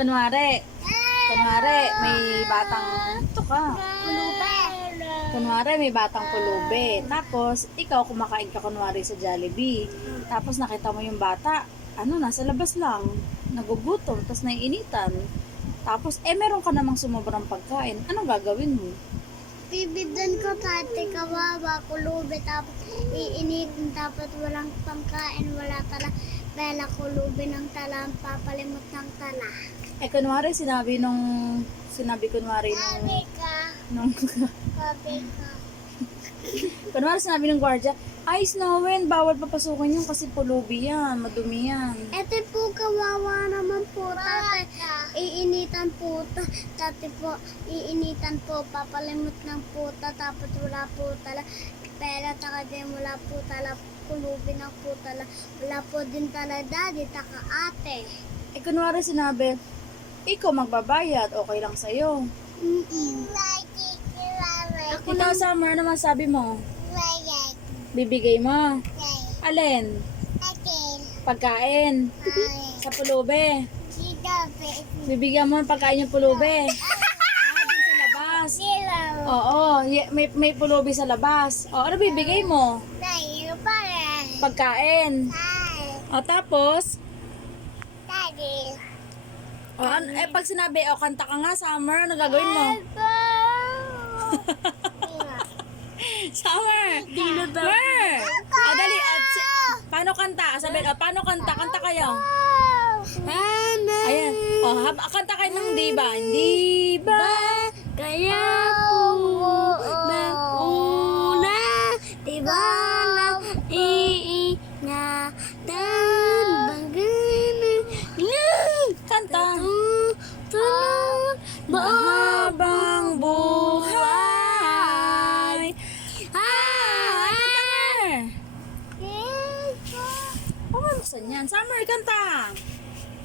Kunwari, may batang, ito ka. Kunwari, may batang pulube. Tapos, ikaw kumakain ka kunwari sa Jollibee. Tapos, nakita mo yung bata, nasa labas lang. Nagugutom, tapos naiinitan. Tapos, meron ka namang sumobrang pagkain. Anong gagawin mo? Bibidan ko tati kawawa, kulube, tapos iinitin, tapos walang pangkain, wala tala. Bela kulube ng tala, papalimot ng tala. Kunwari, sinabi kunwari Sabi ka, nung sabi ka. kunwari sinabi ng gwardiya, ay, Snowin, bawal papasukin yun kasi pulubi yan, madumi yan. Ete po, kawawa naman po, tate. Iinitan po, tate po, iinitan po, papalimot ng puta, tapos wala po tala. Pera, taka din, wala po tala, kulubi ng po tala. Wala po din tala, daddy, taka ate. Kunwari sinabi, ikaw magbabayad, okay lang sa'yo. Ikaw, Summer, naman sabi mo, bibigay mo. Alin? Pagkain. Sa pulube. Bibigyan mo ng pagkain yung pulube. Din sa labas. Oo, may pulubi sa labas. Ano bibigay mo? Pagkain. Tapos, pag sinabi, kanta ka nga, Summer, ano gagawin mo? Summer! Mer! Dali, paano kanta? Sabi, paano kanta? Kanta kayo. Ayan. Kanta kayo ng diba? Diba? Kaya po una, diba lang iingatan baganan Kanta. tulog Mahabang buhay. Summer! Summer! Buksan yan. Summer, kanta.